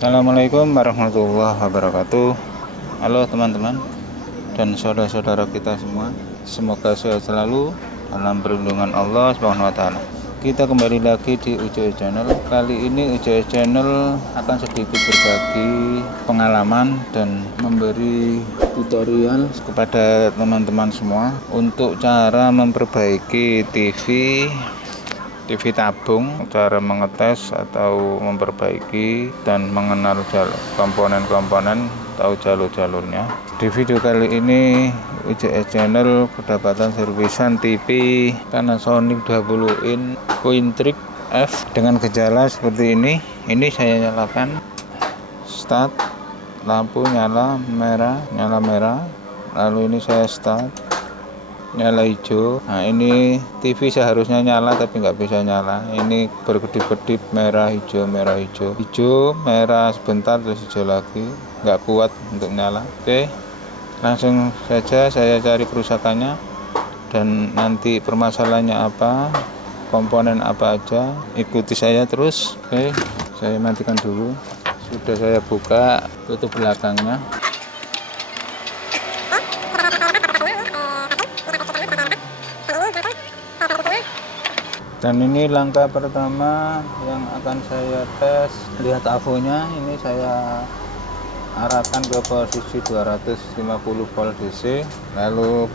Assalamualaikum warahmatullahi wabarakatuh. Halo teman-teman dan saudara-saudara kita semua. Semoga sehat selalu dalam perlindungan Allah Subhanahu wa taala. Kita kembali lagi di UJE Channel. Kali ini UJE Channel akan sedikit berbagi pengalaman dan memberi tutorial kepada teman-teman semua untuk cara memperbaiki TV tabung, cara mengetes atau memperbaiki dan mengenal komponen-komponen, tahu jalur-jalurnya. Di video kali ini UJE Channel kedapatan servisan TV Panasonic 20 in Quintric F dengan gejala seperti ini. Ini saya nyalakan, start, lampu nyala merah, lalu ini saya start, nyala hijau. Nah, ini TV seharusnya nyala tapi nggak bisa nyala. Ini berkedip-kedip merah hijau, hijau merah sebentar terus hijau lagi, nggak kuat untuk nyala. Oke, langsung saja saya cari kerusakannya dan nanti permasalahannya apa, komponen apa aja, ikuti saya terus. Oke, saya matikan dulu. Sudah saya buka, tutup belakangnya. Dan ini langkah pertama yang akan saya tes. Lihat avonya, ini saya arahkan ke posisi 250 volt DC. Lalu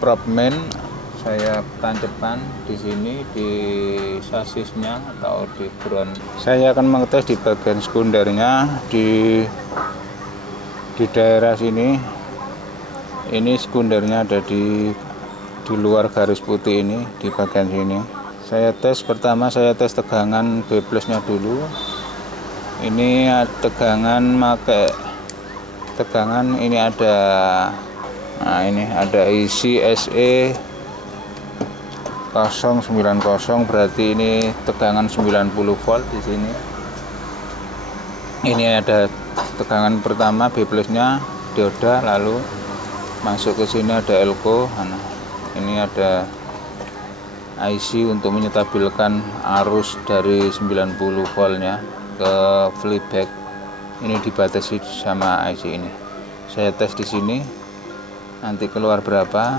prop main saya tancapkan di sini di sasisnya atau di ground. Saya akan mengetes di bagian sekundernya di daerah sini. Ini sekundernya ada di luar garis putih ini, di bagian sini. Saya tes pertama, saya tes tegangan B plusnya dulu. Ini tegangan ini ada, nah ini ada IC SE 090, berarti ini tegangan 90 volt di sini. Ini ada tegangan pertama B plusnya dioda, lalu masuk ke sini ada elko. Nah, ini ada IC untuk menyetabilkan arus dari 90 voltnya ke flipback. Ini dibatasi sama IC ini. Saya tes di sini, nanti keluar berapa.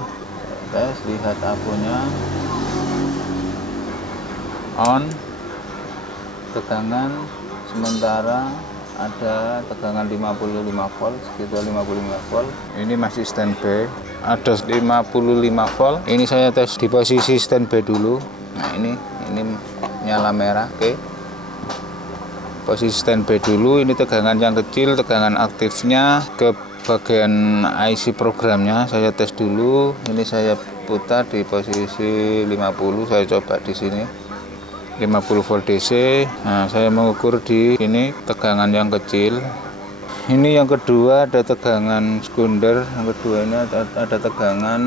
Tes, lihat avonya on, tegangan sementara ada tegangan 55 volt, sekitar 55 volt. Ini masih standby, ada 55 volt. Ini saya tes di posisi standby dulu. Nah, ini nyala merah. Oke, posisi standby dulu. Ini tegangan yang kecil, tegangan aktifnya ke bagian IC programnya. Saya tes dulu. Ini saya putar di posisi 50. Saya coba di sini 50 volt DC. Nah, saya mengukur di sini tegangan yang kecil. Ini yang kedua ada tegangan sekunder. Yang kedua ini ada tegangan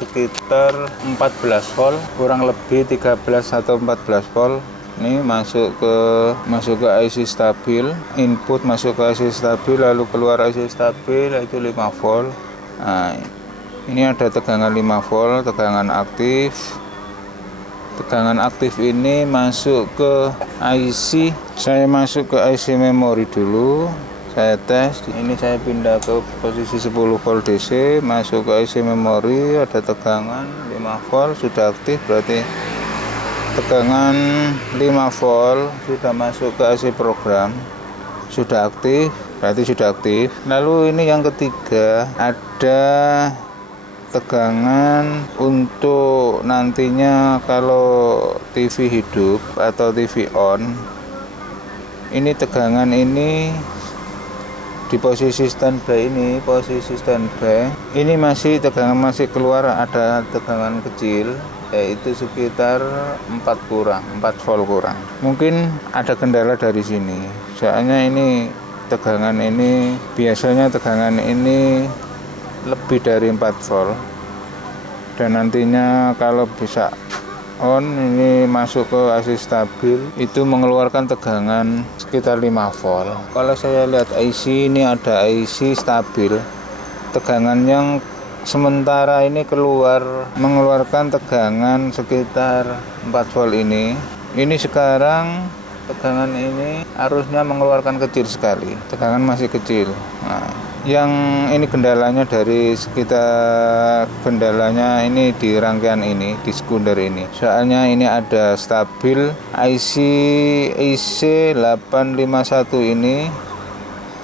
sekitar 14 volt, kurang lebih 13 atau 14 volt. Ini masuk ke IC stabil, input masuk ke IC stabil, lalu keluar IC stabil, itu 5 volt. Nah, ini ada tegangan 5 volt, tegangan aktif. Tegangan aktif ini masuk ke IC. Saya masuk ke IC memori dulu. Saya tes. Ini saya pindah ke posisi 10 volt DC, masuk ke IC memori, ada tegangan 5 volt sudah aktif, berarti tegangan 5 volt sudah masuk ke IC program, sudah aktif, berarti sudah aktif. Lalu ini yang ketiga, ada tegangan untuk nantinya kalau TV hidup atau TV on. Ini tegangan ini di posisi standby, ini masih tegangan masih keluar, ada tegangan kecil, yaitu sekitar 4 volt kurang. Mungkin ada kendala dari sini. Soalnya ini tegangan ini biasanya tegangan ini lebih dari 4 volt, dan nantinya kalau bisa on, ini masuk ke IC stabil, itu mengeluarkan tegangan sekitar 5 volt. Kalau saya lihat IC ini ada IC stabil, tegangan yang sementara ini mengeluarkan tegangan sekitar 4 volt ini sekarang tegangan ini arusnya mengeluarkan kecil sekali, tegangan masih kecil. Nah, yang ini kendalanya dari sekitar kendalanya ini di rangkaian ini, di sekunder ini. Soalnya ini ada stabil IC851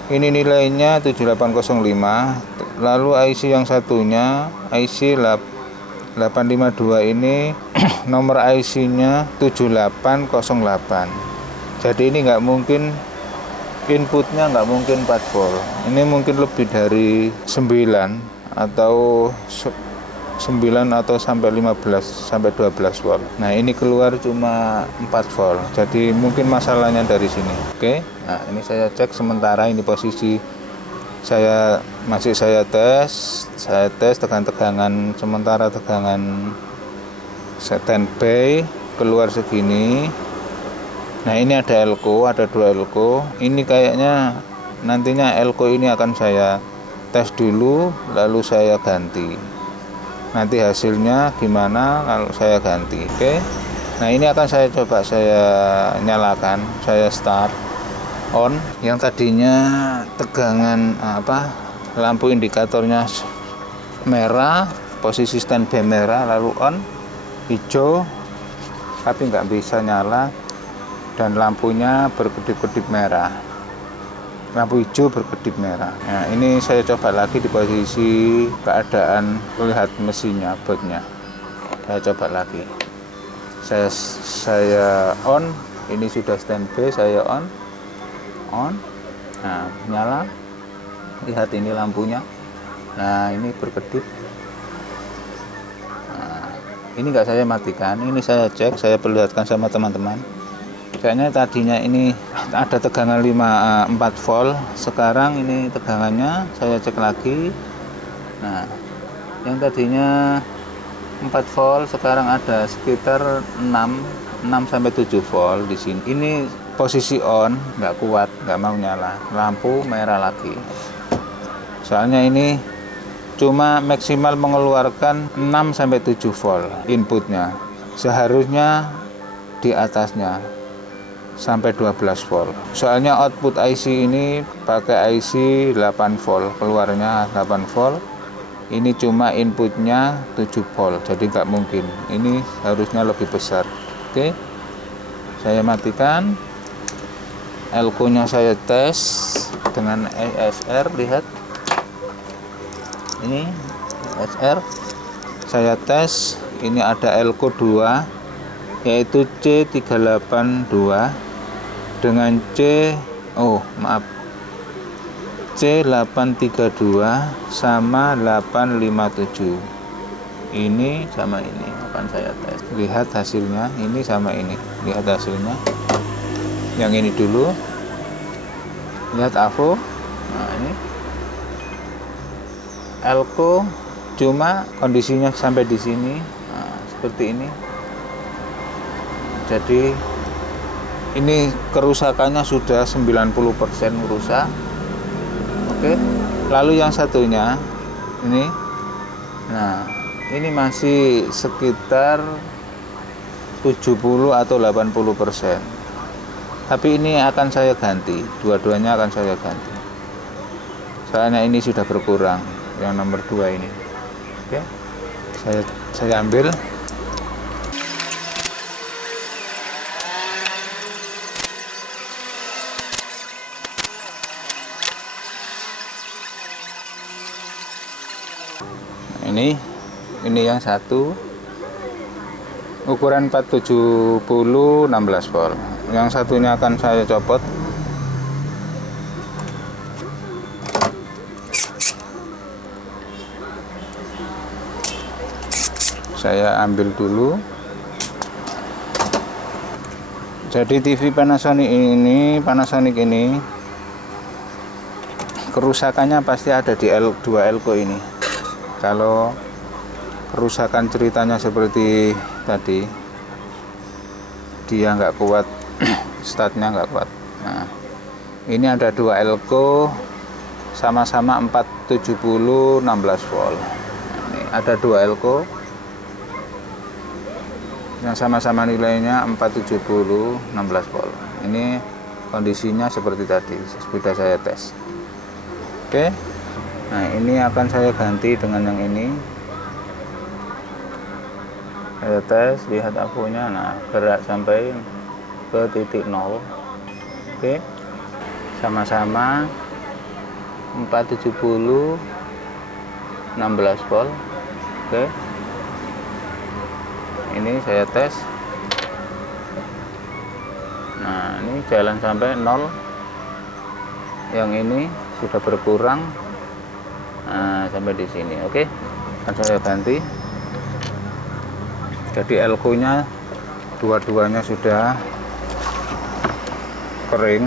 ini nilainya 7805. Lalu IC yang satunya IC852 ini nomor IC-nya 7808. Jadi ini nggak mungkin, inputnya nggak mungkin 4 volt. Ini mungkin lebih dari 9 atau 9 atau sampai 15 sampai 12 volt. Nah, ini keluar cuma 4 volt. Jadi mungkin masalahnya dari sini. Oke. Nah, ini saya cek sementara, ini posisi saya tes tegangan sementara, tegangan standby keluar segini. Nah, ini ada elko, ada 2 elko. Ini kayaknya nantinya elko ini akan saya tes dulu, lalu saya ganti. Nanti hasilnya gimana kalau saya ganti. Oke. Nah, ini akan saya coba saya nyalakan, saya start on. Yang tadinya tegangan lampu indikatornya merah, posisi standby merah, lalu on, hijau, tapi nggak bisa nyala, dan lampunya berkedip-kedip merah, lampu hijau berkedip merah. Nah, ini saya coba lagi di posisi keadaan lihat mesinnya, bautnya. Saya coba lagi. Saya on, ini sudah standby, saya on. Nah, nyala. Lihat ini lampunya. Nah, ini berkedip. Nah, ini nggak saya matikan, ini saya cek, saya perlihatkan sama teman-teman. Kayaknya tadinya ini ada tegangan 4 volt, sekarang ini tegangannya saya cek lagi. Nah, yang tadinya 4 volt sekarang ada sekitar 6 sampai 7 volt di sini. Ini posisi on, nggak kuat, nggak mau nyala, lampu merah lagi. Soalnya ini cuma maksimal mengeluarkan 6 sampai 7 volt inputnya. Seharusnya di atasnya sampai 12 volt. Soalnya output IC ini pakai IC 8 volt, keluarnya 8 volt. Ini cuma inputnya 7 volt, jadi nggak mungkin. Ini harusnya lebih besar. Oke, saya matikan. Elko-nya saya tes dengan ESR, lihat. Ini ESR. Saya tes, ini ada elko 2 yaitu C382 dengan C832 sama 857. Ini sama ini akan saya tes. Lihat hasilnya, ini sama ini. Lihat hasilnya. Yang ini dulu. Lihat AVO. Nah, ini elko cuma kondisinya sampai di sini. Nah, seperti ini. Jadi ini kerusakannya sudah 90% rusak. Oke. Lalu yang satunya ini, nah ini masih sekitar 70 atau 80%. Tapi ini akan saya ganti, dua-duanya akan saya ganti. Soalnya ini sudah berkurang, yang nomor 2 ini. Oke. Saya ambil. Ini yang satu ukuran 470 16 volt. Yang satunya akan saya copot. Saya ambil dulu. Jadi TV Panasonic ini kerusakannya pasti ada di dua elko ini. Kalau kerusakan ceritanya seperti tadi, dia nggak kuat, startnya nggak kuat. Nah, ini ada 2 elko sama-sama 470 16 volt. Nah, ini ada 2 elko yang sama-sama nilainya 470 16 volt. Ini kondisinya seperti tadi, sudah saya tes. Oke, nah ini akan saya ganti dengan yang ini. Saya tes, lihat akunya, nah gerak sampai ke titik 0. Oke, sama-sama 470 16 volt. Oke, ini saya tes. Nah ini jalan sampai 0, yang ini sudah berkurang sampai di sini. Oke, akan saya ganti. Jadi elko nya dua-duanya sudah kering.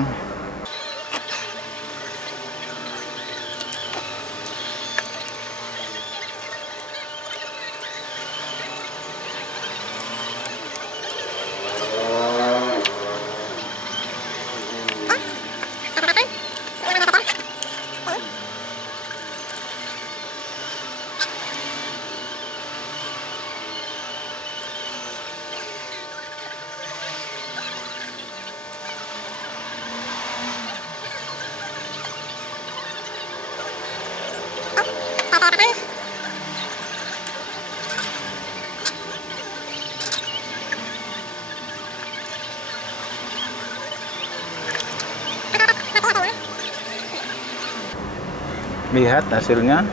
Lihat hasilnya.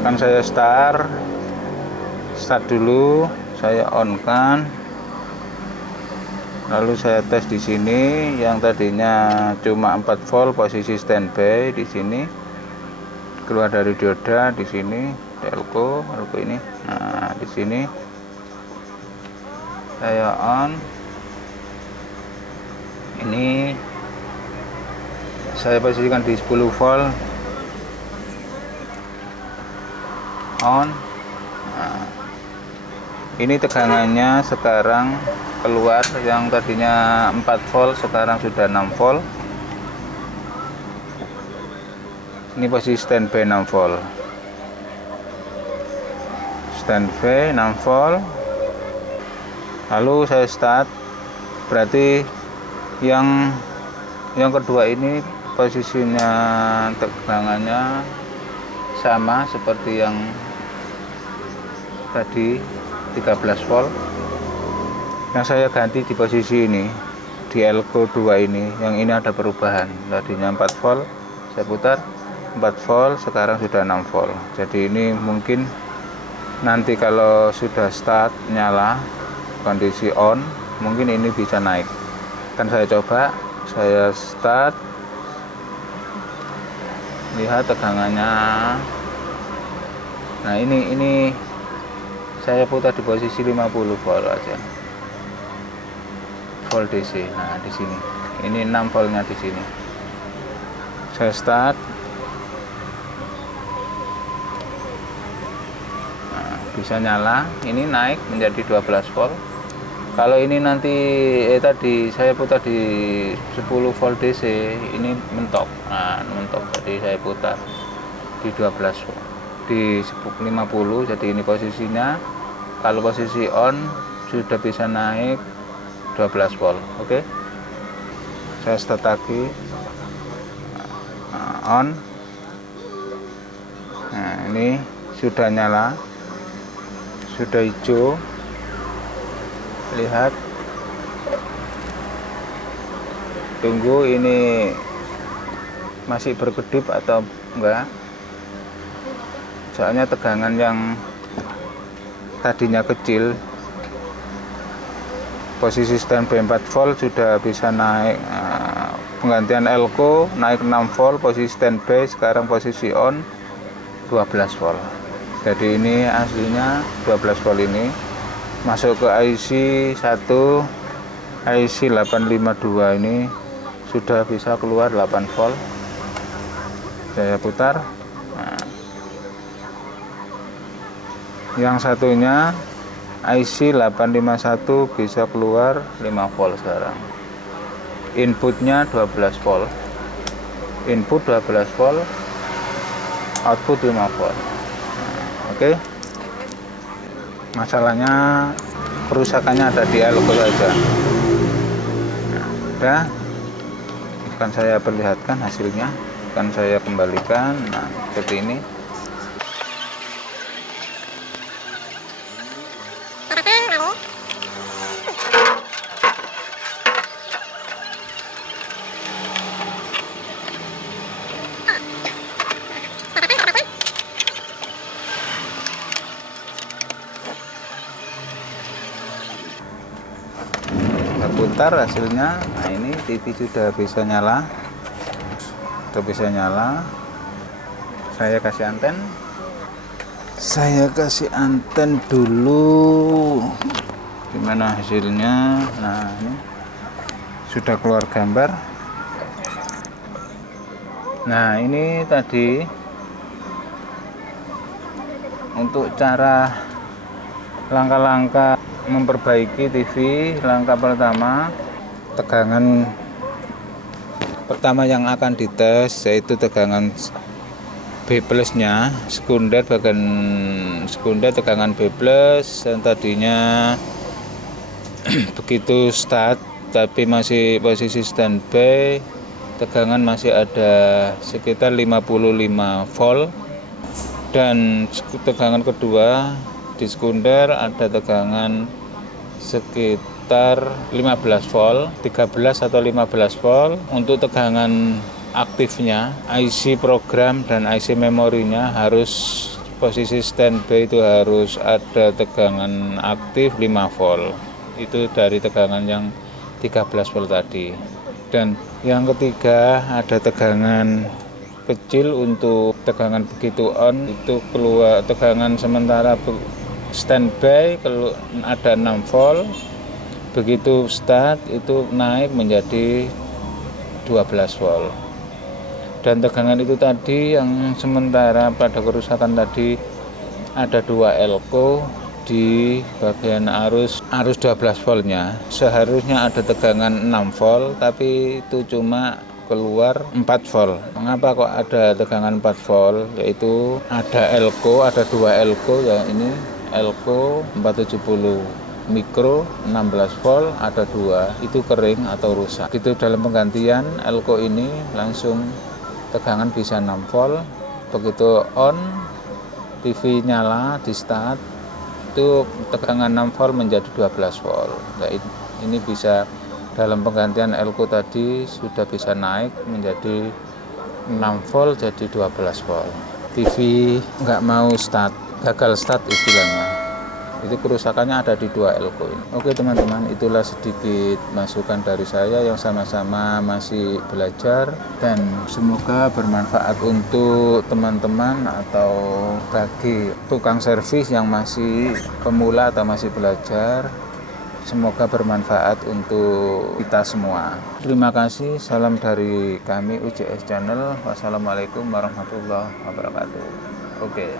Akan saya start dulu, saya on kan, lalu saya tes di sini. Yang tadinya cuma 4 volt posisi standby di sini, keluar dari dioda di sini, elko ini. Nah di sini saya on, ini saya posisikan di 10 volt on. Nah, ini tegangannya sekarang keluar, yang tadinya 4 volt sekarang sudah 6 volt. Ini posisi standby 6 volt, standby 6 volt. Lalu saya start, berarti yang kedua ini posisinya tegangannya sama seperti yang tadi 13 volt. Yang saya ganti di posisi ini, di elko 2 ini, yang ini ada perubahan. Tadinya 4 volt, saya putar 4 volt, sekarang sudah 6 volt. Jadi ini mungkin nanti kalau sudah start nyala kondisi on, mungkin ini bisa naik. Kan saya coba, saya start, lihat tegangannya. Nah ini saya putar di posisi 50 volt aja, volt DC. Nah di sini ini 6 voltnya di sini. Saya start, nah, bisa nyala. Ini naik menjadi 12 volt. Kalau ini nanti tadi saya putar di 10 volt DC, ini mentok. Nah mentok, jadi saya putar di 12 volt, di 50. Jadi ini posisinya, kalau posisi on sudah bisa naik 12 volt. Oke, saya start lagi. On. Nah ini sudah nyala, sudah hijau. Lihat, tunggu ini masih berkedip atau enggak. Soalnya tegangan yang tadinya kecil, posisi standby 4 volt sudah bisa naik. Nah, penggantian elko naik 6 volt, posisi standby sekarang posisi on 12 volt. Jadi ini aslinya 12 volt, ini masuk ke IC 1, IC 852 ini sudah bisa keluar 8 volt. Saya putar. Nah, yang satunya IC 851 bisa keluar 5 volt sekarang. Inputnya 12 volt, input 12 volt, output 5 volt. Oke, masalahnya kerusakannya ada di elko saja. Nah, sudah, akan saya perlihatkan hasilnya, akan saya kembalikan. Nah, seperti ini. Putar hasilnya. Nah, ini TV sudah bisa nyala, saya kasih anten dulu. Gimana hasilnya? Nah, ini sudah keluar gambar. Nah, ini tadi untuk cara langkah-langkah memperbaiki TV. Langkah pertama, tegangan pertama yang akan dites yaitu tegangan B plusnya, sekunder, bagian sekunder tegangan B plus yang tadinya begitu start tapi masih posisi standby, tegangan masih ada sekitar 55 volt. Dan tegangan kedua di sekunder ada tegangan sekitar 15 volt, 13 atau 15 volt. Untuk tegangan aktifnya, IC program dan IC memorinya harus posisi standby, itu harus ada tegangan aktif 5 volt. Itu dari tegangan yang 13 volt tadi. Dan yang ketiga ada tegangan kecil untuk tegangan begitu on, itu keluar tegangan sementara standby kalau ada 6 volt, begitu start itu naik menjadi 12 volt. Dan tegangan itu tadi yang sementara pada kerusakan tadi ada 2 elko di bagian arus 12 voltnya. Seharusnya ada tegangan 6 volt tapi itu cuma keluar 4 volt. Mengapa kok ada tegangan 4 volt? Yaitu ada elko, ada 2 elko ya, ini elko 470 mikro 16 volt, ada 2, itu kering atau rusak. Itu dalam penggantian elko ini langsung tegangan bisa 6 volt. Begitu on, TV nyala, di start, itu tegangan 6 volt menjadi 12 volt. Nah, ini bisa dalam penggantian elko tadi sudah bisa naik menjadi 6 volt jadi 12 volt. TV nggak mau start, gagal start istilahnya. Itu kerusakannya ada di 2 elko ini. Oke teman-teman, itulah sedikit masukan dari saya yang sama-sama masih belajar, dan semoga bermanfaat untuk teman-teman atau bagi tukang servis yang masih pemula atau masih belajar. Semoga bermanfaat untuk kita semua. Terima kasih, salam dari kami UJS Channel. Wassalamualaikum warahmatullahi wabarakatuh. Oke.